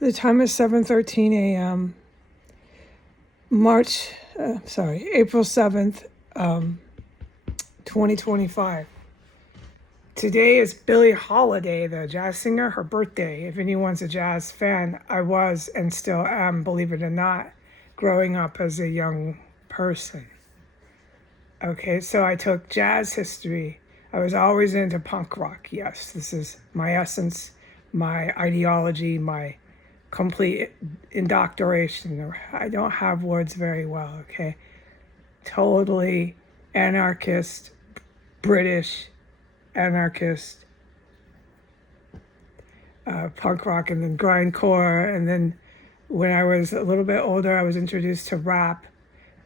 The time is 7:13 a.m. April 7th, 2025. Today is Billie Holiday, the jazz singer, her birthday. If anyone's a jazz fan, I was and still am, believe it or not, growing up as a young person. Okay, so I took jazz history. I was always into punk rock. Yes, this is my essence, my ideology, my complete indoctrination. I don't have words very well, okay? Totally anarchist, British anarchist, punk rock, and then grindcore. And then when I was a little bit older, I was introduced to rap.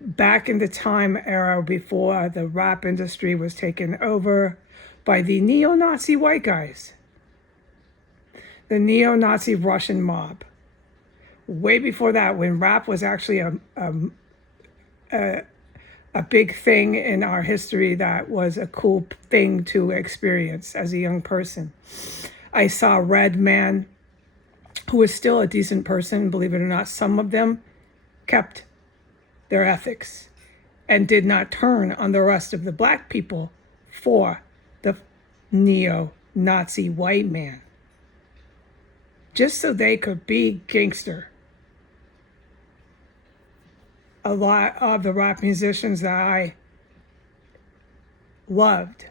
Back in the time era before the rap industry was taken over by the neo-Nazi white guys, the neo-Nazi Russian mob. Way before that, when rap was actually a big thing in our history, that was a cool thing to experience as a young person. I saw Red Man, who was still a decent person, believe it or not. Some of them kept their ethics and did not turn on the rest of the black people for the neo-Nazi white man, just so they could be gangster. A lot of the rap musicians that I loved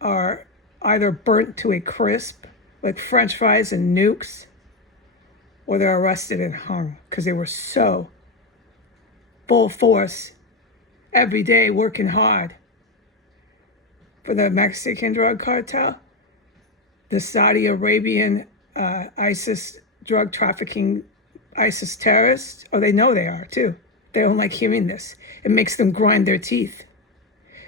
are either burnt to a crisp, like French fries and nukes, or they're arrested and hung because they were so full force, every day working hard for the Mexican drug cartel, the Saudi Arabian ISIS drug trafficking, ISIS terrorists. Oh, they know they are too. They don't like hearing this. It makes them grind their teeth.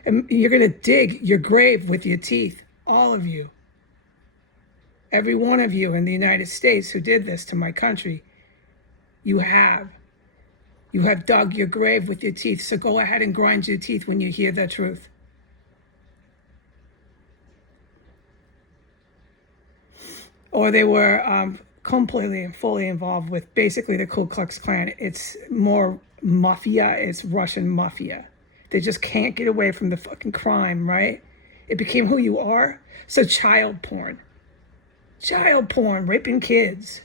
And you're going to dig your grave with your teeth, all of you. Every one of you in the United States who did this to my country, you have dug your grave with your teeth. So go ahead and grind your teeth when you hear the truth. Or they were completely and fully involved with basically the Ku Klux Klan. It's more mafia. It's Russian mafia. They just can't get away from the fucking crime, right? It became who you are. So child porn, raping kids,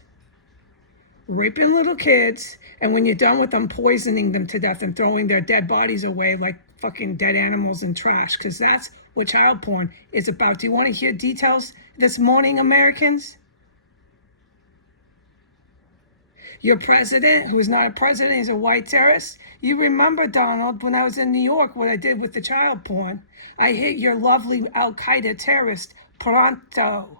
raping little kids. And when you're done with them, poisoning them to death and throwing their dead bodies away like fucking dead animals in trash. Because that's what child porn is about. Do you want to hear details this morning, Americans? Your president, who is not a president, he's a white terrorist. You remember, Donald, when I was in New York, what I did with the child porn. I hit your lovely Al-Qaeda terrorist, Pronto.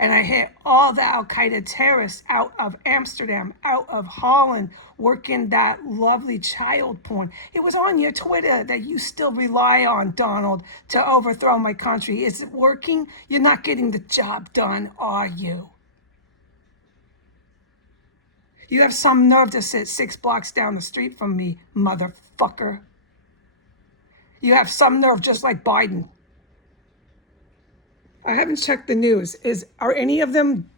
And I hit all the Al-Qaeda terrorists out of Amsterdam, out of Holland, working that lovely child porn. It was on your Twitter that you still rely on, Donald, to overthrow my country. Is it working? You're not getting the job done, are you? You have some nerve to sit 6 blocks down the street from me, motherfucker. You have some nerve, just like Biden. I haven't checked the news. Are any of them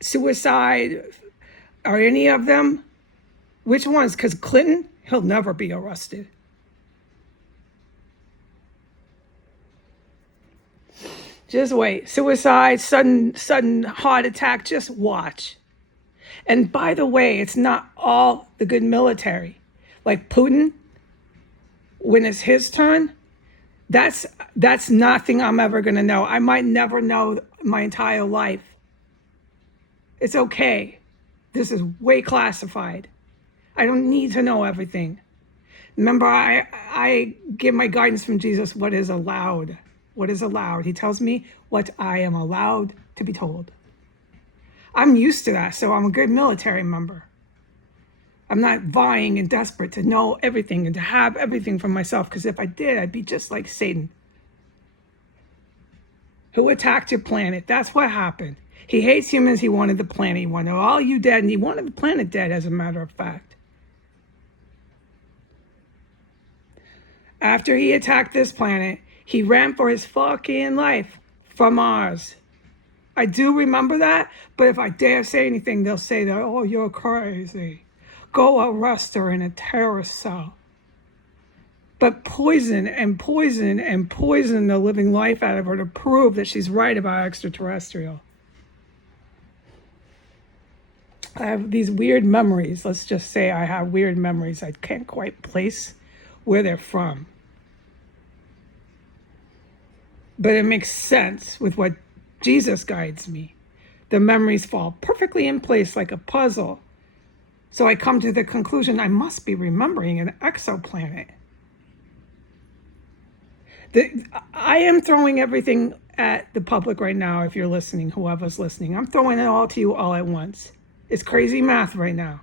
suicide? Are any of them? Which ones? Because Clinton, he'll never be arrested. Just wait. Suicide, sudden heart attack, just watch. And by the way, it's not all the good military. Like Putin, when it's his turn, that's nothing I'm ever going to know. I might never know my entire life. It's okay. This is way classified. I don't need to know everything. Remember, I give my guidance from Jesus, what is allowed. What is allowed. He tells me what I am allowed to be told. I'm used to that, so I'm a good military member. I'm not vying and desperate to know everything and to have everything for myself, because if I did, I'd be just like Satan, who attacked your planet. That's what happened. He hates humans. He wanted the planet. He wanted all you dead, and he wanted the planet dead, as a matter of fact. After he attacked this planet, he ran for his fucking life from Mars. I do remember that, but if I dare say anything, they'll say that, oh, you're crazy. Go arrest her in a terrorist cell. But poison and poison and poison the living life out of her to prove that she's right about extraterrestrial. I have these weird memories. Let's just say I have weird memories. I can't quite place where they're from. But it makes sense with what Jesus guides me. The memories fall perfectly in place like a puzzle. So I come to the conclusion I must be remembering an exoplanet. I am throwing everything at the public right now, if you're listening, whoever's listening. I'm throwing it all to you all at once. It's crazy math right now.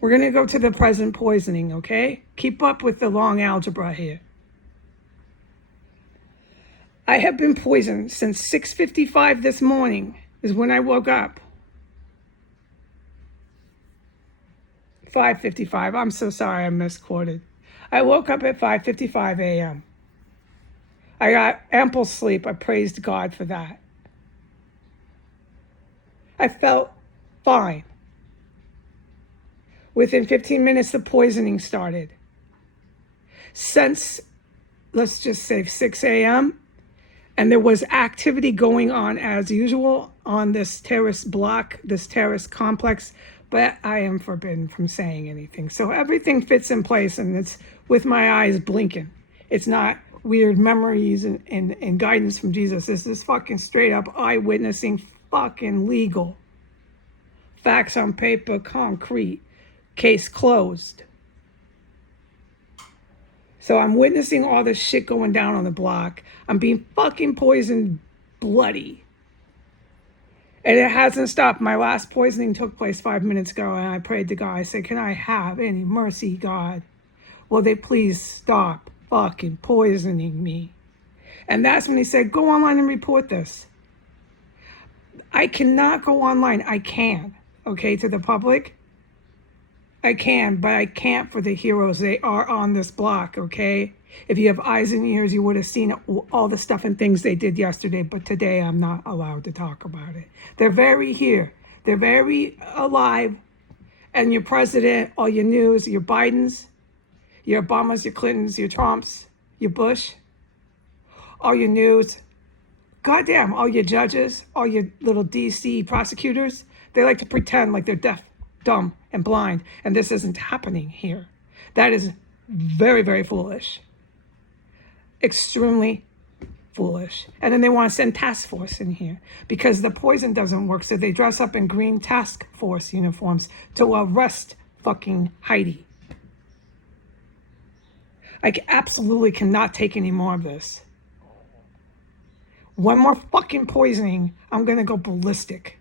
We're going to go to the present poisoning, okay? Keep up with the long algebra here. I have been poisoned since 6:55 this morning is when I woke up. 5:55. I'm so sorry I misquoted. I woke up at 5:55 a.m. I got ample sleep. I praised God for that. I felt fine. Within 15 minutes, the poisoning started. Since, let's just say 6 a.m., and there was activity going on as usual on this terrorist block, this terrorist complex, but I am forbidden from saying anything. So everything fits in place, and it's with my eyes blinking. It's not weird memories and guidance from Jesus. This is fucking straight up eyewitnessing, fucking legal. Facts on paper, concrete. Case closed. So I'm witnessing all this shit going down on the block. I'm being fucking poisoned bloody. And it hasn't stopped. My last poisoning took place 5 minutes ago, and I prayed to God. I said, can I have any mercy, God? Will they please stop fucking poisoning me? And that's when he said, go online and report this. I cannot go online. I can, okay, to the public. I can, but I can't for the heroes. They are on this block, okay? If you have eyes and ears, you would have seen all the stuff and things they did yesterday, but today I'm not allowed to talk about it. They're very here. They're very alive. And your president, all your news, your Bidens, your Obamas, your Clintons, your Trumps, your Bush, all your news, goddamn, all your judges, all your little DC prosecutors, they like to pretend like they're deaf, dumb, and blind, and this isn't happening here. That is very, very foolish. Extremely foolish. And then they want to send task force in here because the poison doesn't work, so they dress up in green task force uniforms to arrest fucking Heidi. I absolutely cannot take any more of this. One more fucking poisoning, I'm gonna go ballistic.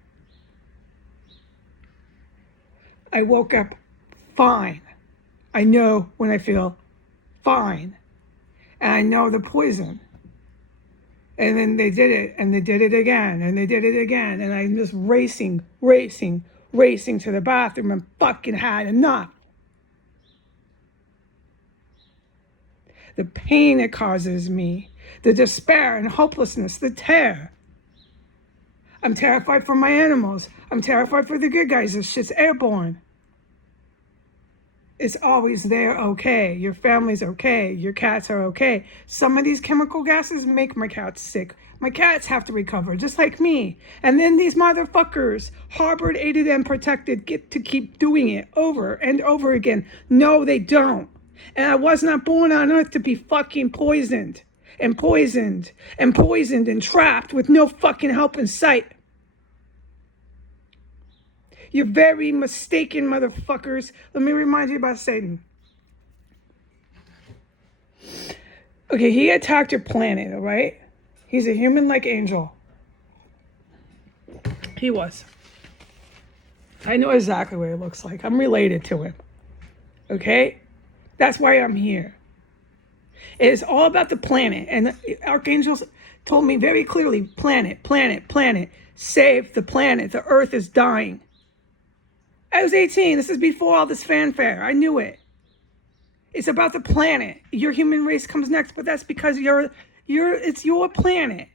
I woke up fine. I know when I feel fine. And I know the poison. And then they did it, and they did it again, and they did it again. And I'm just racing to the bathroom and fucking had enough. The pain it causes me, the despair and hopelessness, the terror. I'm terrified for my animals. I'm terrified for the good guys. This shit's airborne. It's always there, okay. Your family's okay. Your cats are okay. Some of these chemical gases make my cats sick. My cats have to recover, just like me. And then these motherfuckers, harbored, aided, and protected, get to keep doing it over and over again. No, they don't. And I was not born on earth to be fucking poisoned and poisoned and poisoned and trapped with no fucking help in sight. You're very mistaken, motherfuckers. Let me remind you about Satan. Okay, he attacked your planet, all right? He's a human-like angel. He was. I know exactly what he looks like. I'm related to him. Okay? That's why I'm here. It is all about the planet. And archangels told me very clearly, planet. Save the planet. The earth is dying. I was 18. This is before all this fanfare. I knew it. It's about the planet. Your human race comes next, but that's because it's your planet.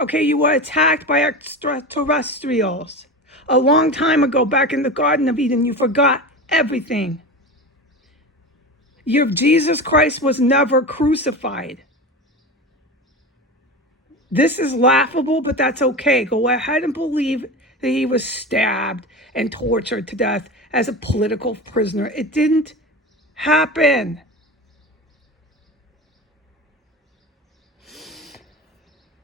Okay, you were attacked by extraterrestrials. A long time ago, back in the Garden of Eden, you forgot everything. Your Jesus Christ was never crucified. This is laughable, but that's okay. Go ahead and believe that he was stabbed and tortured to death as a political prisoner. It didn't happen.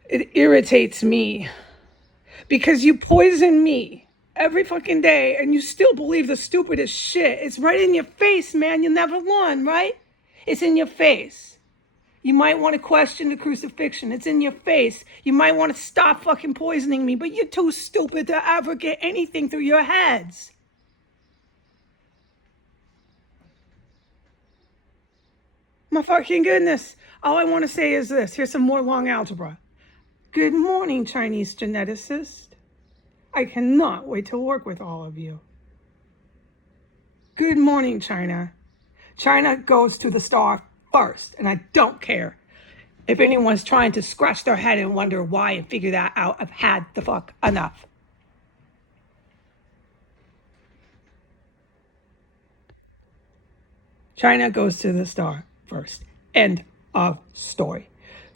It irritates me because you poison me every fucking day and you still believe the stupidest shit. It's right in your face, man. You never won, right? It's in your face. You might want to question the crucifixion. It's in your face. You might want to stop fucking poisoning me, but you're too stupid to ever get anything through your heads. My fucking goodness. All I want to say is this. Here's some more long algebra. Good morning, Chinese geneticist. I cannot wait to work with all of you. Good morning, China. China goes to the star first, and I don't care if anyone's trying to scratch their head and wonder why and figure that out. I've had the fuck enough. China goes to the star first. End of story.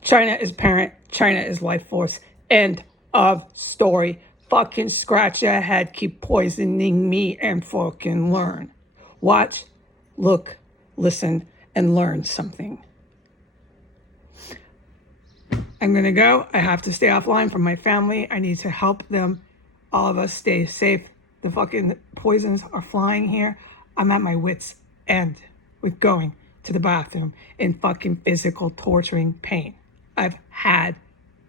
China is parent. China is life force. End of story. Fucking scratch your head. Keep poisoning me and fucking learn. Watch, look, listen, and learn something. I'm going to go. I have to stay offline from my family. I need to help them. All of us stay safe. The fucking poisons are flying here. I'm at my wit's end with going to the bathroom in fucking physical torturing pain. I've had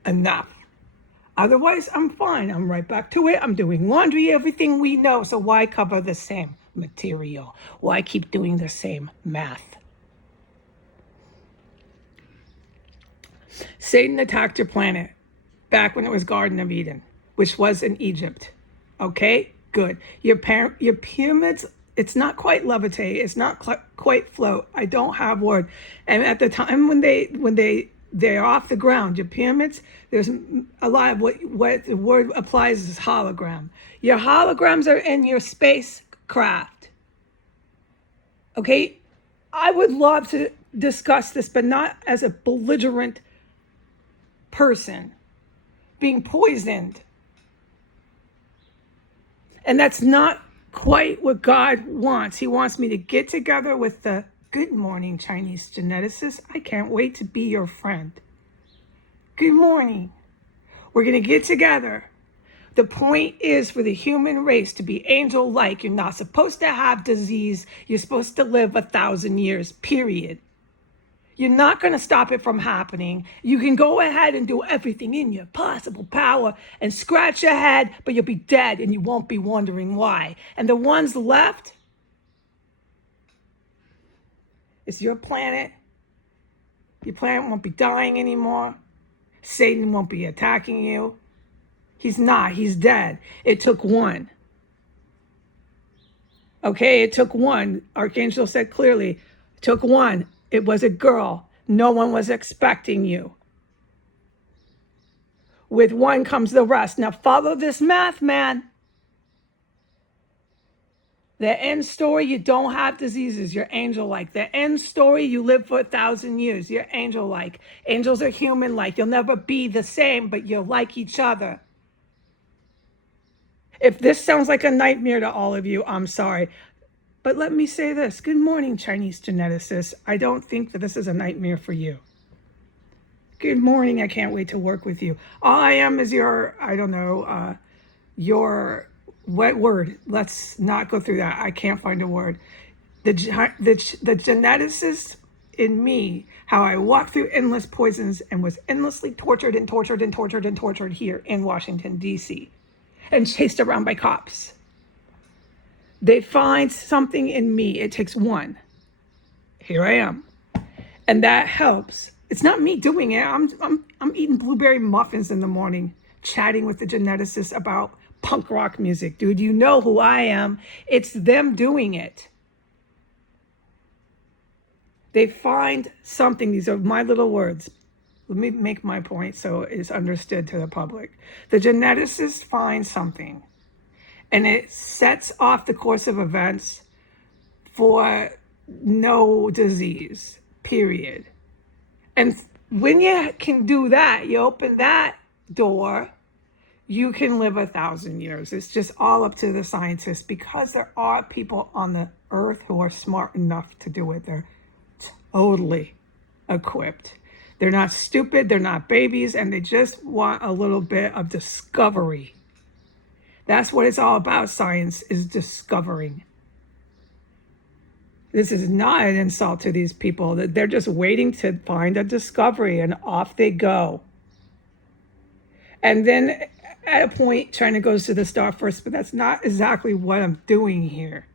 enough. Otherwise, I'm fine. I'm right back to it. I'm doing laundry, everything we know. So why cover the same material? Why keep doing the same math? Satan attacked your planet back when it was Garden of Eden, which was in Egypt. Okay, good. Your pyramids, it's not quite levitate. It's not quite float. I don't have word. And at the time when they're off the ground, your pyramids, there's a lot of what the word applies is hologram. Your holograms are in your spacecraft. Okay, I would love to discuss this, but not as a belligerent person being poisoned. And that's not quite what God wants. He wants me to get together with the good morning, Chinese geneticist. I can't wait to be your friend. Good morning. We're going to get together. The point is for the human race to be angel-like. You're not supposed to have disease. You're supposed to live 1,000 years, period. You're not going to stop it from happening. You can go ahead and do everything in your possible power and scratch your head, but you'll be dead and you won't be wondering why. And the ones left, it's your planet. Your planet won't be dying anymore. Satan won't be attacking you. He's not. He's dead. It took one. Okay, it took one. Archangel said clearly, it took one. It was a girl. No one was expecting you. With one comes the rest. Now follow this math, man. The end story, you don't have diseases. You're angel-like. The end story, you live for 1,000 years. You're angel-like. Angels are human-like. You'll never be the same, but you'll like each other. If this sounds like a nightmare to all of you, I'm sorry. But let me say this. Good morning, Chinese geneticists. I don't think that this is a nightmare for you. Good morning. I can't wait to work with you. All I am is your, I don't know, your, what word? Let's not go through that. I can't find a word. The geneticist in me, how I walked through endless poisons and was endlessly tortured and tortured and tortured and tortured here in Washington, D.C. and chased around by cops. They find something in me. It takes one. Here I am. And that helps. It's not me doing it. I'm eating blueberry muffins in the morning, chatting with the geneticist about punk rock music. Dude, you know who I am. It's them doing it. They find something. These are my little words. Let me make my point so it's understood to the public. The geneticists find something, and it sets off the course of events for no disease, period. And when you can do that, you open that door, you can live 1,000 years. It's just all up to the scientists, because there are people on the earth who are smart enough to do it. They're totally equipped. They're not stupid, they're not babies, and they just want a little bit of discovery. That's what it's all about. Science is discovering. This is not an insult to these people. They're just waiting to find a discovery, and off they go. And then at a point, China goes to the star first, but that's not exactly what I'm doing here.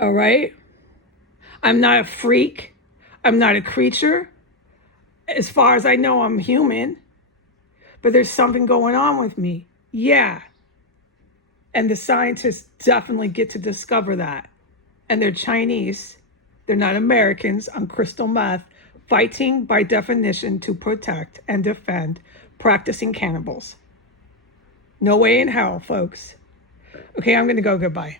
All right? I'm not a freak. I'm not a creature. As far as I know, I'm human. But there's something going on with me. Yeah. And the scientists definitely get to discover that. And they're Chinese. They're not Americans on crystal meth, fighting by definition to protect and defend practicing cannibals. No way in hell, folks. Okay, I'm going to go. Goodbye.